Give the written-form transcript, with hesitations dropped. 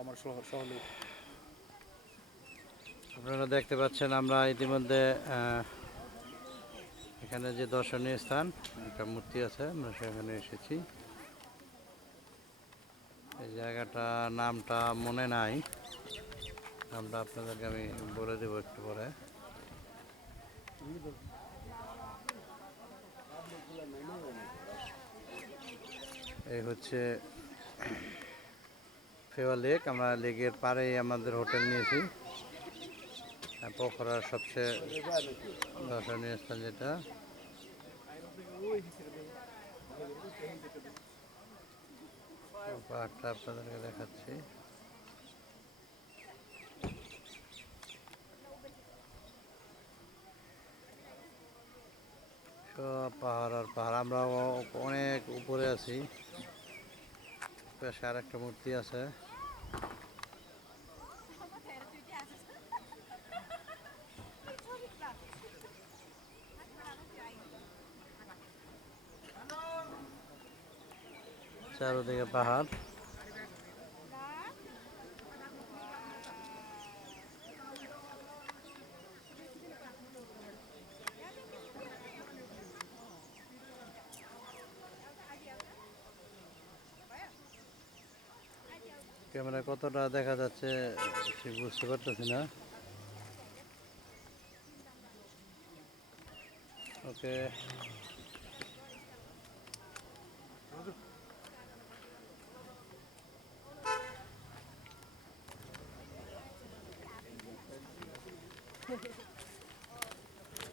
আমার সহলোক। আপনারা দেখতে পাচ্ছেন আমরা ইতিমধ্যে এখানে যে দর্শনীয় স্থান একটা মূর্তি আছে আমরা সেখানে এসেছি। এই জায়গাটা নামটা মনে নাই, নামটা আপনাদেরকে আমি বলে দেবো একটু পরে। এই হচ্ছে ফেওয়া লেক। আমরা লেকের পাড়েই আমাদের হোটেল নিয়েছি। পোখরার সবচেয়ে দর্শনীয় স্থান যেটা, পাহাড়টা আপনাদেরকে দেখাচ্ছি। সব পাহাড় আর পাহাড়। আমরা অনেক উপরে আছি। পাশে আর একটা মূর্তি আছে। চারদিকে পাহাড়। ক্যামেরা কতটা দেখা যাচ্ছে ঠিক বুঝতে পারতেছি না। ওকে।